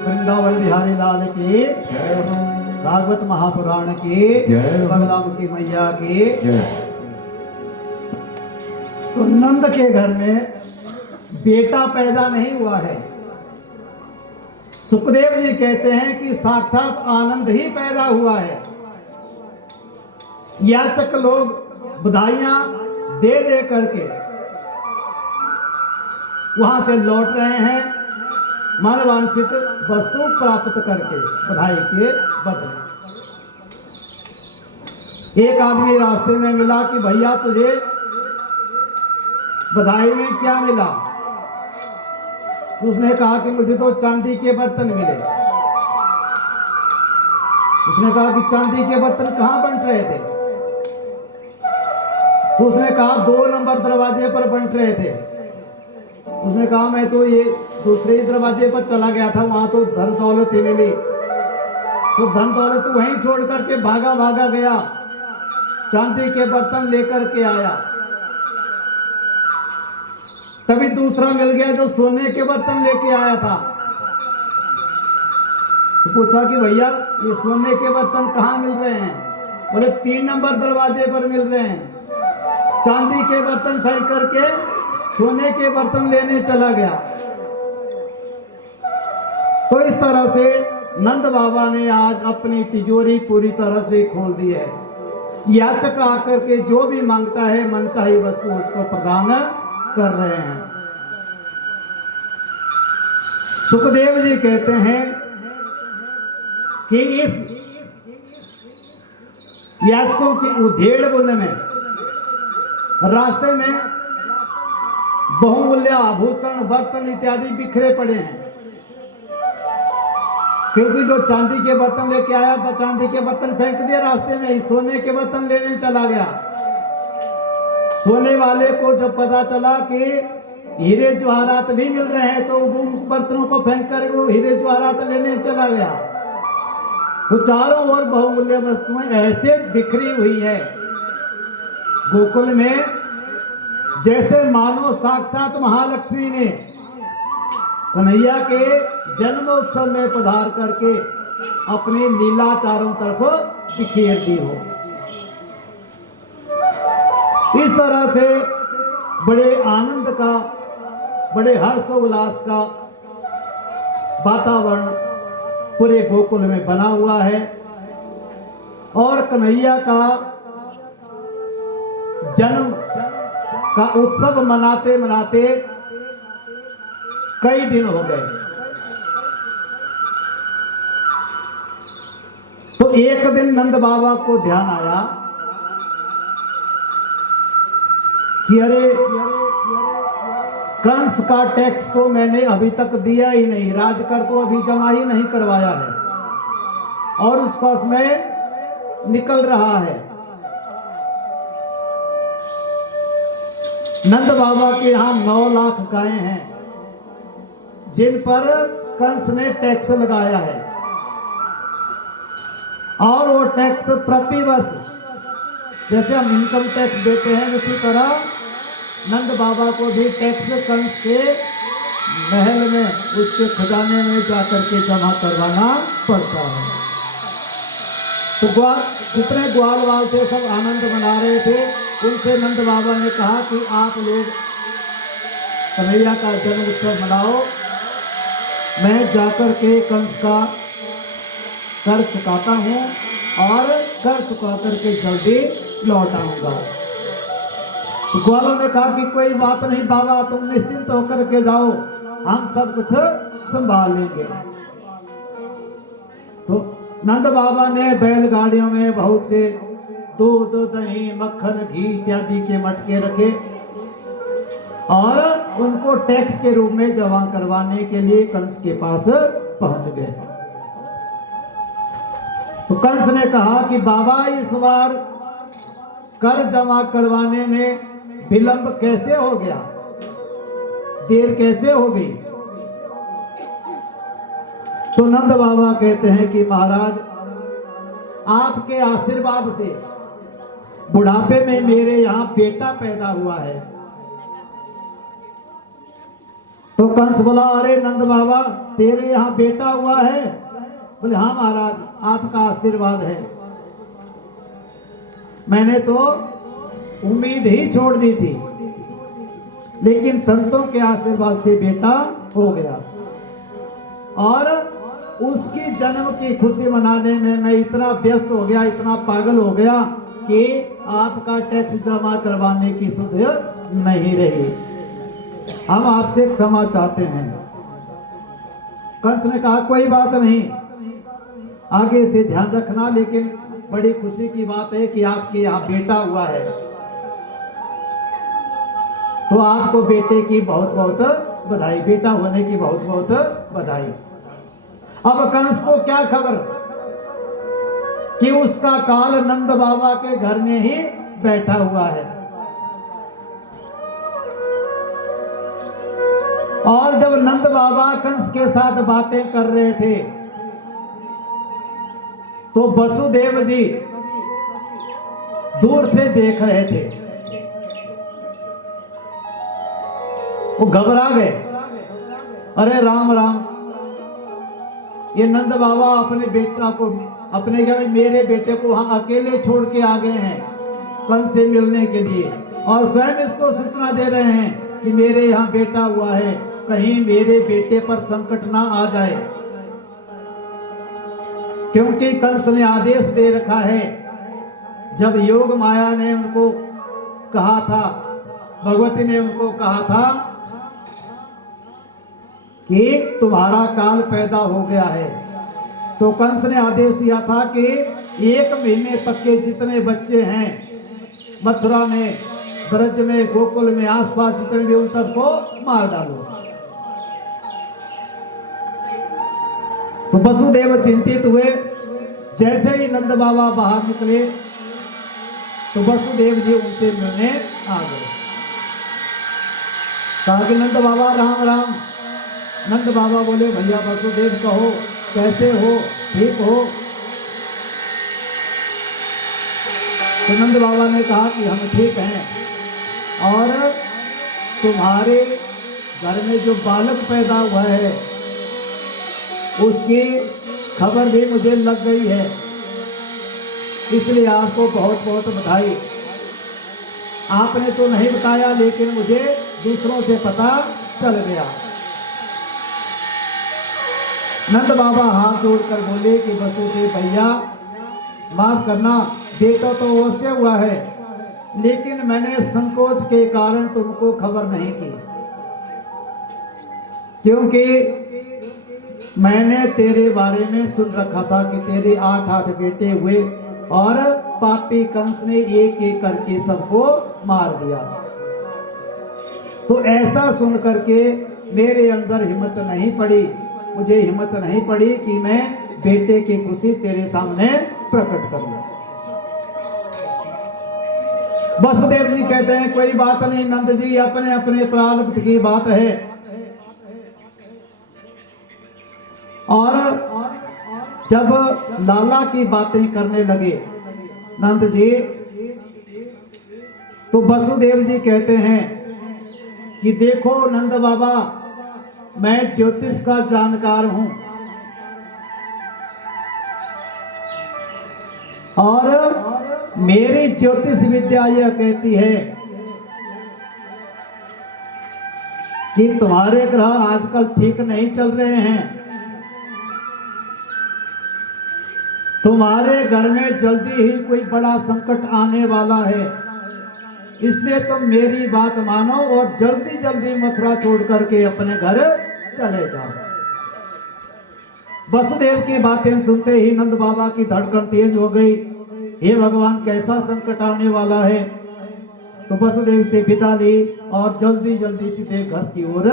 वृंदावन बिहारी लाल की, भागवत महापुराण की, बगलामुखी मैया की। तो नंद के घर में बेटा पैदा नहीं हुआ है। सुखदेव जी कहते हैं कि साक्षात आनंद ही पैदा हुआ है। याचक लोग बधाइयां दे दे करके वहां से लौट रहे हैं, मनवांछित वस्तु प्राप्त करके बधाई के बदले। एक आदमी रास्ते में मिला कि भैया तुझे बधाई में क्या मिला? उसने कहा कि मुझे तो चांदी के बर्तन मिले। उसने कहा कि चांदी के बर्तन कहाँ बन रहे थे? उसने कहा 2 नंबर दरवाजे पर बन रहे थे। उसने कहा मैं तो ये दूसरे ही दरवाजे पर चला गया था, वहां तो धन दौलत ही मिली। तो धन दौलत वहीं छोड़ करके भागा भागा गया, चांदी के बर्तन लेकर के आया। तभी दूसरा मिल गया जो सोने के बर्तन लेके आया था। तो पूछा कि भैया ये सोने के बर्तन कहाँ मिल रहे हैं? बोले 3 नंबर दरवाजे पर मिल रहे हैं। चांदी के बर्तन फेंक करके सोने के बर्तन लेने चला गया। तो इस तरह से नंद बाबा ने आज अपनी तिजोरी पूरी तरह से खोल दी है। याचक आकर के जो भी मांगता है मनचाही वस्तु उसको प्रदान कर रहे हैं। सुखदेव जी कहते हैं कि इस याचकों की उधेड़ बुन में रास्ते में बहुमूल्य आभूषण बर्तन इत्यादि बिखरे पड़े हैं। क्योंकि जो चांदी के बर्तन लेके आया चांदी के बर्तन फेंक दिए रास्ते में ही, सोने के बर्तन लेने चला गया। सोने वाले को जब पता चला कि हीरे जवाहरात भी मिल रहे हैं तो उन बर्तनों को फेंक कर वो हीरे जवाहरात लेने चला गया। तो चारों ओर बहुमूल्य वस्तुएं ऐसे बिखरी हुई है गोकुल में, जैसे मानो साक्षात महालक्ष्मी ने कन्हैया के जन्मोत्सव में पधार करके अपनी लीला चारों तरफ बिखेर दी हो। इस तरह से बड़े आनंद का, बड़े हर्ष उल्लास का वातावरण पूरे गोकुल में बना हुआ है। और कन्हैया का जन्म का उत्सव मनाते मनाते कई दिन हो गए। तो एक दिन नंद बाबा को ध्यान आया कि अरे कंस का टैक्स तो मैंने अभी तक दिया ही नहीं, राजकर तो अभी जमा ही नहीं करवाया है और उसका समय निकल रहा है। नंद बाबा के यहाँ 9 लाख गायें हैं जिन पर कंस ने टैक्स लगाया है और वो टैक्स प्रतिवर्ष जैसे हम इनकम टैक्स देते हैं उसी तरह नंद बाबा को भी टैक्स कंस के महल में उसके खजाने में जाकर के जमा करवाना पड़ता है। तो जितने ग्वाल वाल थे सब आनंद मना रहे थे। उनसे नंद बाबा ने कहा कि आप लोग कन्हैया का जन्म उत्सव मनाओ, मैं जाकर के कंस का कर चुकाता हूँ और कर चुका करके जल्दी लौट आऊंगा। तो ग्वालों ने कहा कि कोई बात नहीं बाबा, तुम निश्चिंत होकर के जाओ, हम सब कुछ संभाल लेंगे। तो नंद बाबा ने बैलगाड़ियों में बहुत से दूध दही मक्खन घी इत्यादि के मटके रखे और उनको टैक्स के रूप में जमा करवाने के लिए कंस के पास पहुंच गए। तो कंस ने कहा कि बाबा इस बार कर जमा करवाने में विलंब कैसे हो गया, देर कैसे हो गई? तो नंद बाबा कहते हैं कि महाराज आपके आशीर्वाद से बुढ़ापे में मेरे यहाँ बेटा पैदा हुआ है। तो कंस बोला, अरे नंद बाबा तेरे यहाँ बेटा हुआ है? बोले हाँ महाराज, आपका आशीर्वाद है। मैंने तो उम्मीद ही छोड़ दी थी, लेकिन संतों के आशीर्वाद से बेटा हो गया। और उसकी जन्म की खुशी मनाने में मैं इतना व्यस्त हो गया, इतना पागल हो गया कि आपका टैक्स जमा करवाने की सुध नहीं रही। हम आपसे क्षमा चाहते हैं। कंस ने कहा कोई बात नहीं, आगे से ध्यान रखना, लेकिन बड़ी खुशी की बात है कि आपके यहाँ बेटा हुआ है, तो आपको बेटे की बहुत बहुत बधाई, बेटा होने की बहुत बहुत बधाई। अब कंस को क्या खबर कि उसका काल नंद बाबा के घर में ही बैठा हुआ है। और जब नंद बाबा कंस के साथ बातें कर रहे थे तो वसुदेव जी दूर से देख रहे थे। वो घबरा गए, अरे राम राम, ये नंद बाबा अपने बेटा को, अपने क्या मेरे बेटे को वहां अकेले छोड़ के आ गए हैं कंस से मिलने के लिए, और स्वयं इसको सूचना दे रहे हैं कि मेरे यहाँ बेटा हुआ है, कहीं मेरे बेटे पर संकट ना आ जाए। क्योंकि कंस ने आदेश दे रखा है, जब योग माया ने उनको कहा था, भगवती ने उनको कहा था कि तुम्हारा काल पैदा हो गया है, तो कंस ने आदेश दिया था कि 1 महीने तक के जितने बच्चे हैं मथुरा में, ब्रज में, गोकुल में, आसपास जितने भी, उन सबको मार डालो। तो वसुदेव चिंतित हुए। जैसे ही नंद बाबा बाहर निकले तो वसुदेव जी उनसे मिलने आ गए। कहा कि नंद बाबा राम राम। नंद बाबा बोले, भैया वसुदेव कहो, कैसे हो, ठीक हो? तो नंद बाबा ने कहा कि हम ठीक हैं, और तुम्हारे घर में जो बालक पैदा हुआ है उसकी खबर भी मुझे लग गई है, इसलिए आपको बहुत बहुत बधाई। आपने तो नहीं बताया, लेकिन मुझे दूसरों से पता चल गया। नंद बाबा हाथ जोड़कर बोले कि वसुदेव भैया माफ करना, बेटा तो अवश्य हुआ है, लेकिन मैंने संकोच के कारण तुमको खबर नहीं की, क्योंकि मैंने तेरे बारे में सुन रखा था कि तेरे 8 बेटे हुए और पापी कंस ने एक एक करके सबको मार दिया। तो ऐसा सुन करके मेरे अंदर हिम्मत नहीं पड़ी, मुझे हिम्मत नहीं पड़ी कि मैं बेटे की खुशी तेरे सामने प्रकट करूं। वसुदेव जी कहते हैं कोई बात नहीं नंद जी, अपने अपने प्रारब्ध की बात है। और जब लाला की बातें करने लगे नंद जी, तो वसुदेव जी कहते हैं कि देखो नंद बाबा, मैं ज्योतिष का जानकार हूं, और मेरी ज्योतिष विद्या यह कहती है कि तुम्हारे ग्रह आजकल ठीक नहीं चल रहे हैं, तुम्हारे घर में जल्दी ही कोई बड़ा संकट आने वाला है, इसलिए तुम मेरी बात मानो और जल्दी जल्दी मथुरा छोड़ करके अपने घर चले जाओ। वसुदेव की बातें सुनते ही नंद बाबा की धड़कन तेज हो गई। हे भगवान, कैसा संकट आने वाला है? तो वसुदेव से विदा ली और जल्दी जल्दी सीधे घर की ओर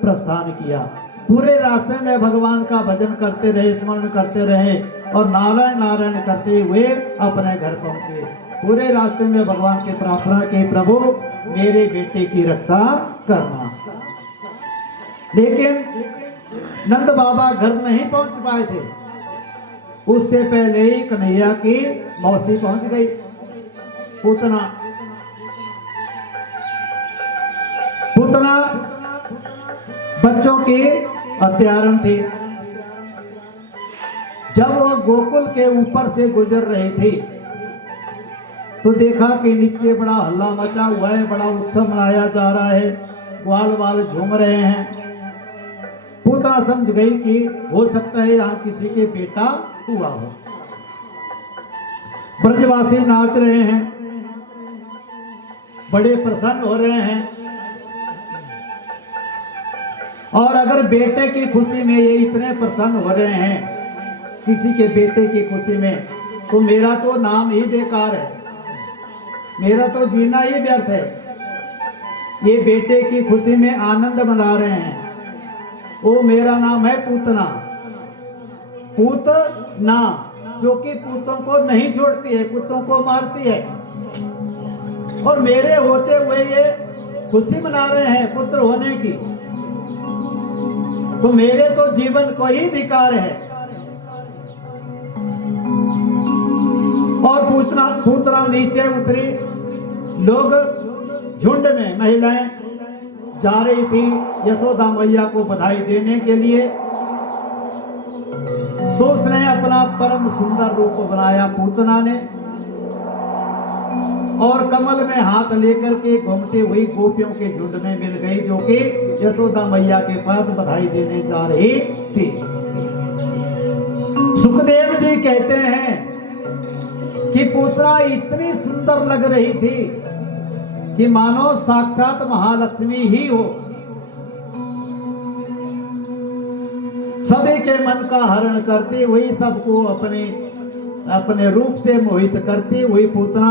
प्रस्थान किया। पूरे रास्ते में भगवान का भजन करते रहे, स्मरण करते रहे और नारायण नारायण करते हुए अपने घर पहुंचे। पूरे रास्ते में भगवान से प्रार्थना की, प्रभु मेरे बेटे की रक्षा करना। लेकिन नंद बाबा घर नहीं पहुंच पाए थे, उससे पहले ही कन्हैया की मौसी पहुंच गई, पूतना। बच्चों के हत्यारण थे। जब वह गोकुल के ऊपर से गुजर रहे थे तो देखा कि नीचे बड़ा हल्ला मचा हुआ है, बड़ा उत्सव मनाया जा रहा है, ग्वाल वाल झूम रहे हैं। पूतना समझ गई कि हो सकता है यहाँ किसी के बेटा हुआ हो। ब्रजवासी नाच रहे हैं, बड़े प्रसन्न हो रहे हैं, और अगर बेटे की खुशी में ये इतने प्रसन्न हो रहे हैं किसी के बेटे की खुशी में, तो मेरा तो नाम ही बेकार है, मेरा तो जीना ही व्यर्थ है। ये बेटे की खुशी में आनंद मना रहे हैं, वो मेरा नाम है पूतना। पूतना जो कि पूतों को नहीं छोड़ती है, पुतों को मारती है, और मेरे होते हुए ये खुशी मना रहे हैं पुत्र होने की, तो मेरे तो जीवन को ही धिक्कार है। और पूतना नीचे उतरी, लोग झुंड में महिलाएं जा रही थी यशोदा मैया को बधाई देने के लिए। तो उसने अपना परम सुंदर रूप बनाया पूतना ने, और कमल में हाथ लेकर के घूमती हुई गोपियों के झुंड में मिल गई, जो कि यशोदा मैया के पास बधाई देने जा रही थी। सुखदेव जी कहते हैं कि पूतना इतनी सुंदर लग रही थी कि मानो साक्षात महालक्ष्मी ही हो। सभी के मन का हरण करती हुई, सबको अपने अपने रूप से मोहित करती हुई पूतना